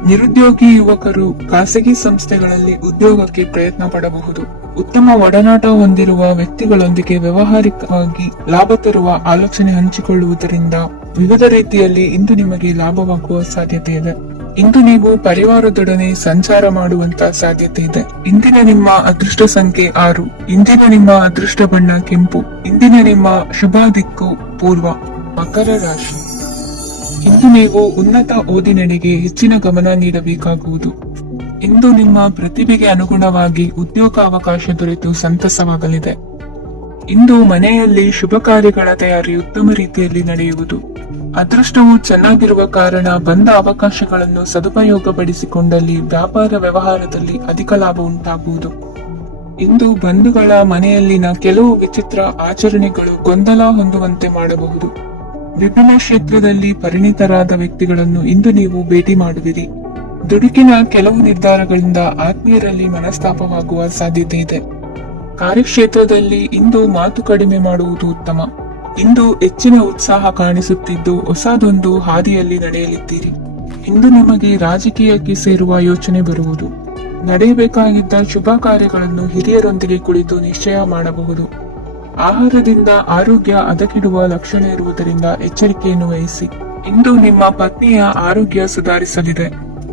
ನಿರುದ್ಯೋಗಿ ಯುವಕರು ಖಾಸಗಿ ಸಂಸ್ಥೆಗಳಲ್ಲಿ ಉದ್ಯೋಗಕ್ಕೆ ಪ್ರಯತ್ನ ಪಡಬಹುದು. ಉತ್ತಮ ಒಡನಾಟ ಹೊಂದಿರುವ ವ್ಯಕ್ತಿಗಳೊಂದಿಗೆ ವ್ಯವಹಾರಿಕವಾಗಿ ಲಾಭ ತರುವ ಆಲೋಚನೆ ಹಂಚಿಕೊಳ್ಳುವುದರಿಂದ ವಿವಿಧ ರೀತಿಯಲ್ಲಿ ಇಂದು ನಿಮಗೆ ಲಾಭವಾಗುವ ಸಾಧ್ಯತೆ ಇದೆ. ಇಂದು ನೀವು ಪರಿವಾರದೊಡನೆ ಸಂಚಾರ ಮಾಡುವಂತ ಸಾಧ್ಯತೆ ಇದೆ. ಇಂದಿನ ನಿಮ್ಮ ಅದೃಷ್ಟ ಸಂಖ್ಯೆ 6. ಇಂದಿನ ನಿಮ್ಮ ಅದೃಷ್ಟ ಬಣ್ಣ ಕೆಂಪು. ಇಂದಿನ ನಿಮ್ಮ ಶುಭ ದಿಕ್ಕು ಪೂರ್ವ. ಮಕರ ರಾಶಿ, ಇಂದು ನೀವು ಉನ್ನತ ಓದಿನೆಡೆಗೆ ಹೆಚ್ಚಿನ ಗಮನ ನೀಡಬೇಕಾಗುವುದು. ಇಂದು ನಿಮ್ಮ ಪ್ರತಿಭೆಗೆ ಅನುಗುಣವಾಗಿ ಉದ್ಯೋಗಾವಕಾಶ ದೊರೆತು ಸಂತಸವಾಗಲಿದೆ. ಇಂದು ಮನೆಯಲ್ಲಿ ಶುಭ ಕಾರ್ಯಗಳ ತಯಾರಿ ಉತ್ತಮ ರೀತಿಯಲ್ಲಿ ನಡೆಯುವುದು. ಅದೃಷ್ಟವು ಚೆನ್ನಾಗಿರುವ ಕಾರಣ ಬಂದ ಅವಕಾಶಗಳನ್ನು ಸದುಪಯೋಗಪಡಿಸಿಕೊಂಡಲ್ಲಿ ವ್ಯಾಪಾರ ವ್ಯವಹಾರದಲ್ಲಿ ಅಧಿಕ ಲಾಭ ಉಂಟಾಗುವುದು. ಇಂದು ಬಂಧುಗಳ ಮನೆಯಲ್ಲಿನ ಕೆಲವು ವಿಚಿತ್ರ ಆಚರಣೆಗಳು ಗೊಂದಲ ಹೊಂದುವಂತೆ ಮಾಡಬಹುದು. ವಿಭಿನ್ನ ಕ್ಷೇತ್ರದಲ್ಲಿ ಪರಿಣಿತರಾದ ವ್ಯಕ್ತಿಗಳನ್ನು ಇಂದು ನೀವು ಭೇಟಿ ಮಾಡುವಿರಿ. ದುಡುಕಿನ ಕೆಲವು ನಿರ್ಧಾರಗಳಿಂದ ಆತ್ಮೀಯರಲ್ಲಿ ಮನಸ್ತಾಪವಾಗುವ ಸಾಧ್ಯತೆ ಇದೆ. ಕಾರ್ಯಕ್ಷೇತ್ರದಲ್ಲಿ ಇಂದು ಮಾತು ಕಡಿಮೆ ಮಾಡುವುದು ಉತ್ತಮ. ಇಂದು ಹೆಚ್ಚಿನ ಉತ್ಸಾಹ ಕಾಣಿಸುತ್ತಿದ್ದು ಹೊಸದೊಂದು ಹಾದಿಯಲ್ಲಿ ನಡೆಯಲಿದ್ದೀರಿ. ಇಂದು ನಿಮಗೆ ರಾಜಕೀಯಕ್ಕೆ ಸೇರುವ ಯೋಚನೆ ಬರುವುದು. ನಡೆಯಬೇಕಾಗಿದ್ದ ಶುಭ ಕಾರ್ಯಗಳನ್ನು ಹಿರಿಯರೊಂದಿಗೆ ಕುಳಿತು ನಿಶ್ಚಯ ಮಾಡಬಹುದು. ಆಹಾರದಿಂದ ಆರೋಗ್ಯ ಹದಗೆಡುವ ಲಕ್ಷಣ ಇರುವುದರಿಂದ ಎಚ್ಚರಿಕೆಯನ್ನು ವಹಿಸಿ. ಇಂದು ನಿಮ್ಮ ಪತ್ನಿಯ ಆರೋಗ್ಯ ಸುಧಾರಿಸಲಿದೆ.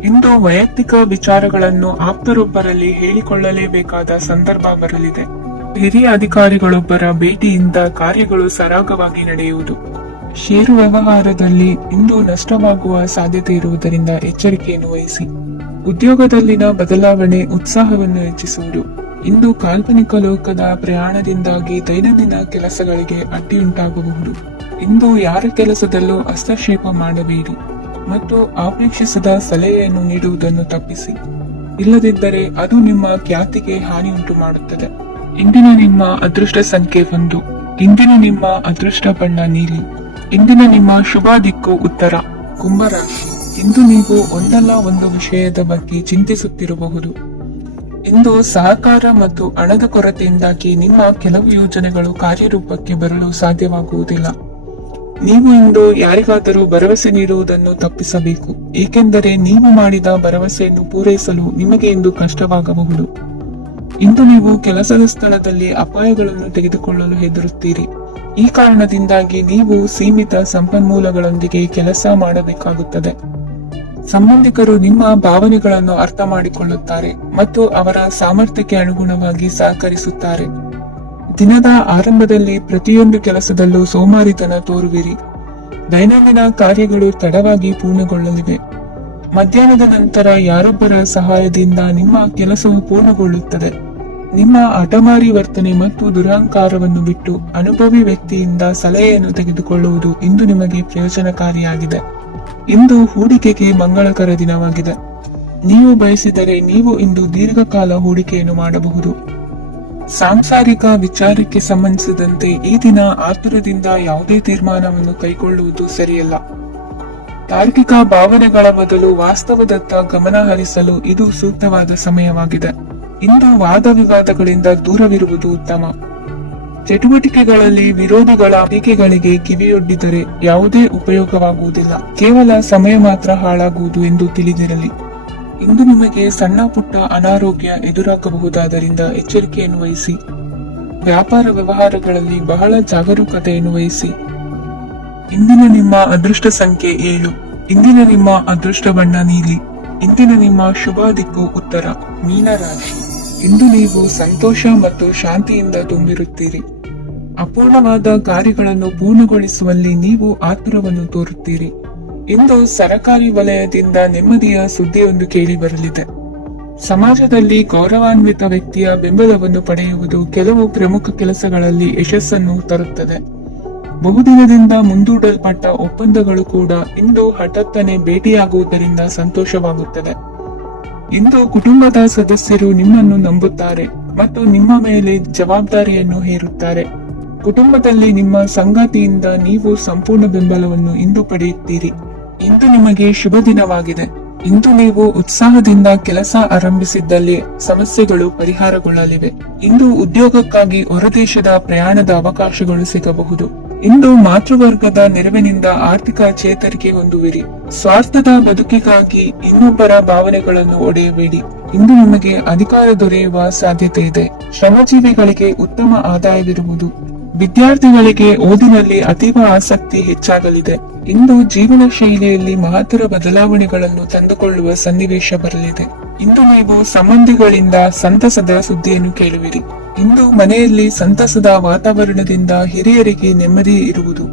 ಇಂದು ವೈಯಕ್ತಿಕ ವಿಚಾರಗಳನ್ನು ಆಪ್ತರೊಬ್ಬರಲ್ಲಿ ಹೇಳಿಕೊಳ್ಳಲೇಬೇಕಾದ ಸಂದರ್ಭ ಬರಲಿದೆ. ಹಿರಿಯ ಅಧಿಕಾರಿಗಳೊಬ್ಬರ ಭೇಟಿಯಿಂದ ಕಾರ್ಯಗಳು ಸರಾಗವಾಗಿ ನಡೆಯುವುದು. ಷೇರು ವ್ಯವಹಾರದಲ್ಲಿ ಇಂದು ನಷ್ಟವಾಗುವ ಸಾಧ್ಯತೆ ಇರುವುದರಿಂದ ಎಚ್ಚರಿಕೆಯನ್ನು ವಹಿಸಿ. ಉದ್ಯೋಗದಲ್ಲಿನ ಬದಲಾವಣೆ ಉತ್ಸಾಹವನ್ನು ಹೆಚ್ಚಿಸುವುದು. ಇಂದು ಕಾಲ್ಪನಿಕ ಲೋಕದ ಪ್ರಯಾಣದಿಂದಾಗಿ ದೈನಂದಿನ ಕೆಲಸಗಳಿಗೆ ಅಡ್ಡಿಯುಂಟಾಗಬಹುದು. ಇಂದು ಯಾರ ಕೆಲಸದಲ್ಲೂ ಹಸ್ತಕ್ಷೇಪ ಮಾಡಬೇಡಿ ಮತ್ತು ಅಪೇಕ್ಷಿಸದ ಸಲಹೆಯನ್ನು ನೀಡುವುದನ್ನು ತಪ್ಪಿಸಿ. ಇಲ್ಲದಿದ್ದರೆ ಅದು ನಿಮ್ಮ ಖ್ಯಾತಿಗೆ ಹಾನಿಯುಂಟು ಮಾಡುತ್ತದೆ. ಇಂದಿನ ನಿಮ್ಮ ಅದೃಷ್ಟ ಸಂಖ್ಯೆ 1. ಇಂದಿನ ನಿಮ್ಮ ಅದೃಷ್ಟ ಬಣ್ಣ ನೀಲಿ. ಇಂದಿನ ನಿಮ್ಮ ಶುಭ ದಿಕ್ಕು ಉತ್ತರ. ಕುಂಭರಾಶಿ, ಇಂದು ನೀವು ಒಂದಲ್ಲ ಒಂದು ವಿಷಯದ ಬಗ್ಗೆ ಚಿಂತಿಸುತ್ತಿರಬಹುದು. ಇಂದು ಸಹಕಾರ ಮತ್ತು ಹಣದ ಕೊರತೆಯಿಂದಾಗಿ ನಿಮ್ಮ ಕೆಲವು ಯೋಜನೆಗಳು ಕಾರ್ಯರೂಪಕ್ಕೆ ಬರಲು ಸಾಧ್ಯವಾಗುವುದಿಲ್ಲ. ನೀವು ಇಂದು ಯಾರಿಗಾದರೂ ಭರವಸೆ ನೀಡುವುದನ್ನು ತಪ್ಪಿಸಬೇಕು, ಏಕೆಂದರೆ ನೀವು ಮಾಡಿದ ಭರವಸೆಯನ್ನು ಪೂರೈಸಲು ನಿಮಗೆ ಇಂದು ಕಷ್ಟವಾಗಬಹುದು. ಇಂದು ನೀವು ಕೆಲಸದ ಸ್ಥಳದಲ್ಲಿ ಅಪಾಯಗಳನ್ನು ತೆಗೆದುಕೊಳ್ಳಲು ಹೆದರುತ್ತೀರಿ. ಈ ಕಾರಣದಿಂದಾಗಿ ನೀವು ಸೀಮಿತ ಸಂಪನ್ಮೂಲಗಳೊಂದಿಗೆ ಕೆಲಸ ಮಾಡಬೇಕಾಗುತ್ತದೆ. ಸಂಬಂಧಿಕರು ನಿಮ್ಮ ಭಾವನೆಗಳನ್ನು ಅರ್ಥ ಮಾಡಿಕೊಳ್ಳುತ್ತಾರೆ ಮತ್ತು ಅವರ ಸಾಮರ್ಥ್ಯಕ್ಕೆ ಅನುಗುಣವಾಗಿ ಸಹಕರಿಸುತ್ತಾರೆ. ದಿನದ ಆರಂಭದಲ್ಲಿ ಪ್ರತಿಯೊಂದು ಕೆಲಸದಲ್ಲೂ ಸೋಮಾರಿತನ ತೋರುವಿರಿ. ದೈನಂದಿನ ಕಾರ್ಯಗಳು ತಡವಾಗಿ ಪೂರ್ಣಗೊಳ್ಳಲಿವೆ. ಮಧ್ಯಾಹ್ನದ ನಂತರ ಯಾರೊಬ್ಬರ ಸಹಾಯದಿಂದ ನಿಮ್ಮ ಕೆಲಸವು ಪೂರ್ಣಗೊಳ್ಳುತ್ತದೆ. ನಿಮ್ಮ ಹಠಮಾರಿ ವರ್ತನೆ ಮತ್ತು ದುರಹಂಕಾರವನ್ನು ಬಿಟ್ಟು ಅನುಭವಿ ವ್ಯಕ್ತಿಯಿಂದ ಸಲಹೆಯನ್ನು ತೆಗೆದುಕೊಳ್ಳುವುದು ಇಂದು ನಿಮಗೆ ಪ್ರಯೋಜನಕಾರಿಯಾಗಿದೆ. ಇಂದು ಹೂಡಿಕೆಗೆ ಮಂಗಳಕರ ದಿನವಾಗಿದೆ. ನೀವು ಬಯಸಿದರೆ ನೀವು ಇಂದು ದೀರ್ಘಕಾಲ ಹೂಡಿಕೆಯನ್ನು ಮಾಡಬಹುದು. ಸಾಂಸಾರಿಕ ವಿಚಾರಕ್ಕೆ ಸಂಬಂಧಿಸಿದಂತೆ ಈ ದಿನ ಆತುರದಿಂದ ಯಾವುದೇ ತೀರ್ಮಾನವನ್ನು ಕೈಗೊಳ್ಳುವುದು ಸರಿಯಲ್ಲ. ತಾರ್ಕಿಕ ಭಾವನೆಗಳ ಬದಲು ವಾಸ್ತವದತ್ತ ಗಮನ ಹರಿಸಲು ಇದು ಸೂಕ್ತವಾದ ಸಮಯವಾಗಿದೆ. ಇಂದು ವಾದ ವಿವಾದಗಳಿಂದ ದೂರವಿರುವುದು ಉತ್ತಮ. ಚಟುವಟಿಕೆಗಳಲ್ಲಿ ವಿರೋಧಿಗಳ ಟೀಕೆಗಳಿಗೆ ಕಿವಿಯೊಡ್ಡಿದರೆ ಯಾವುದೇ ಉಪಯೋಗವಾಗುವುದಿಲ್ಲ, ಕೇವಲ ಸಮಯ ಮಾತ್ರ ಹಾಳಾಗುವುದು ಎಂದು ತಿಳಿದಿರಲಿ. ಇಂದು ನಿಮಗೆ ಸಣ್ಣ ಪುಟ್ಟ ಅನಾರೋಗ್ಯ ಎದುರಾಗಬಹುದಾದ್ದರಿಂದ ಎಚ್ಚರಿಕೆಯನ್ನು ವಹಿಸಿ. ವ್ಯಾಪಾರ ವ್ಯವಹಾರಗಳಲ್ಲಿ ಬಹಳ ಜಾಗರೂಕತೆಯನ್ನು ವಹಿಸಿ. ಇಂದಿನ ನಿಮ್ಮ ಅದೃಷ್ಟ ಸಂಖ್ಯೆ 7. ಇಂದಿನ ನಿಮ್ಮ ಅದೃಷ್ಟ ಬಣ್ಣ ನೀಲಿ. ಇಂದಿನ ನಿಮ್ಮ ಶುಭ ದಿಕ್ಕು ಉತ್ತರ. ಮೀನರಾಶಿ. ಇಂದು ನೀವು ಸಂತೋಷ ಮತ್ತು ಶಾಂತಿಯಿಂದ ತುಂಬಿರುತ್ತೀರಿ. ಅಪೂರ್ಣವಾದ ಕಾರ್ಯಗಳನ್ನು ಪೂರ್ಣಗೊಳಿಸುವಲ್ಲಿ ನೀವು ಆತುರವನ್ನು ತೋರುತ್ತೀರಿ. ಇಂದು ಸರಕಾರಿ ವಲಯದಿಂದ ನೆಮ್ಮದಿಯ ಸುದ್ದಿಯೊಂದು ಕೇಳಿ ಬರಲಿದೆ. ಸಮಾಜದಲ್ಲಿ ಗೌರವಾನ್ವಿತ ವ್ಯಕ್ತಿಯ ಬೆಂಬಲವನ್ನು ಪಡೆಯುವುದು ಕೆಲವು ಪ್ರಮುಖ ಕೆಲಸಗಳಲ್ಲಿ ಯಶಸ್ಸನ್ನು ತರುತ್ತದೆ. ಬಹುದಿನದಿಂದ ಮುಂದೂಡಲ್ಪಟ್ಟ ಒಪ್ಪಂದಗಳು ಕೂಡ ಇಂದು ಹಠಾತ್ತನೆ ಭೇಟಿಯಾಗುವುದರಿಂದ ಸಂತೋಷವಾಗುತ್ತದೆ. ಇಂದು ಕುಟುಂಬದ ಸದಸ್ಯರು ನಿಮ್ಮನ್ನು ನಂಬುತ್ತಾರೆ ಮತ್ತು ನಿಮ್ಮ ಮೇಲೆ ಜವಾಬ್ದಾರಿಯನ್ನು ಹೇರುತ್ತಾರೆ. ಕುಟುಂಬದಲ್ಲಿ ನಿಮ್ಮ ಸಂಗಾತಿಯಿಂದ ನೀವು ಸಂಪೂರ್ಣ ಬೆಂಬಲವನ್ನು ಇಂದು ಪಡೆಯುತ್ತೀರಿ. ಇಂದು ನಿಮಗೆ ಶುಭ ದಿನವಾಗಿದೆ. ಇಂದು ನೀವು ಉತ್ಸಾಹದಿಂದ ಕೆಲಸ ಆರಂಭಿಸಿದ್ದಲ್ಲಿ ಸಮಸ್ಯೆಗಳು ಪರಿಹಾರಗೊಳ್ಳಲಿವೆ. ಇಂದು ಉದ್ಯೋಗಕ್ಕಾಗಿ ಹೊರದೇಶದ ಪ್ರಯಾಣದ ಅವಕಾಶಗಳು ಸಿಗಬಹುದು. ಇಂದು ಮಾತೃವರ್ಗದ ನೆರವಿನಿಂದ ಆರ್ಥಿಕ ಚೇತರಿಕೆ ಹೊಂದುವಿರಿ. ಸ್ವಾರ್ಥದ ಬದುಕಿಗಾಗಿ ಇನ್ನೊಬ್ಬರ ಭಾವನೆಗಳನ್ನು ಒಡೆಯಬೇಡಿ. ಇಂದು ನಿಮಗೆ ಅಧಿಕಾರ ದೊರೆಯುವ ಸಾಧ್ಯತೆ ಇದೆ. ಶ್ರಮಜೀವಿಗಳಿಗೆ ಉತ್ತಮ ಆದಾಯವಿರುವುದು. ವಿದ್ಯಾರ್ಥಿಗಳಿಗೆ ಓದಿನಲ್ಲಿ ಅತೀವ ಆಸಕ್ತಿ ಹೆಚ್ಚಾಗಲಿದೆ. ಇಂದು ಜೀವನ ಶೈಲಿಯಲ್ಲಿ ಮಹತ್ತರ ಬದಲಾವಣೆಗಳನ್ನು ತಂದುಕೊಳ್ಳುವ ಸನ್ನಿವೇಶ ಬರಲಿದೆ. ಇಂದು ನೀವು ಸಂಬಂಧಿಗಳಿಂದ ಸಂತಸದ ಸುದ್ದಿಯನ್ನು ಕೇಳುವಿರಿ. ಇಂದು ಮನೆಯಲ್ಲಿ ಸಂತಸದ ವಾತಾವರಣದಿಂದ ಹಿರಿಯರಿಗೆ ನೆಮ್ಮದಿ ಇರುವುದು.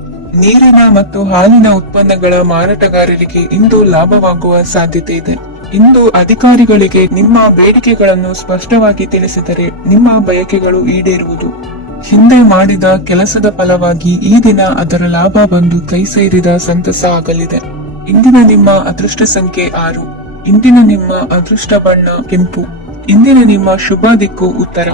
ನೀರಿನ ಮತ್ತು ಹಾಲಿನ ಉತ್ಪನ್ನಗಳ ಮಾರಾಟಗಾರರಿಗೆ ಇಂದು ಲಾಭವಾಗುವ ಸಾಧ್ಯತೆ ಇದೆ. ಇಂದು ಅಧಿಕಾರಿಗಳಿಗೆ ನಿಮ್ಮ ಬೇಡಿಕೆಗಳನ್ನು ಸ್ಪಷ್ಟವಾಗಿ ತಿಳಿಸಿದರೆ ನಿಮ್ಮ ಬಯಕೆಗಳು ಈಡೇರುವುದು. ಹಿಂದೆ ಮಾಡಿದ ಕೆಲಸದ ಫಲವಾಗಿ ಈ ದಿನ ಅದರ ಲಾಭ ಬಂದು ಕೈ ಸೇರಿದ ಸಂತಸ ಆಗಲಿದೆ. ಇಂದಿನ ನಿಮ್ಮ ಅದೃಷ್ಟ ಸಂಖ್ಯೆ 6. ಇಂದಿನ ನಿಮ್ಮ ಅದೃಷ್ಟ ಬಣ್ಣ ಕೆಂಪು. ಇಂದಿನ ನಿಮ್ಮ ಶುಭ ದಿಕ್ಕು ಉತ್ತರ.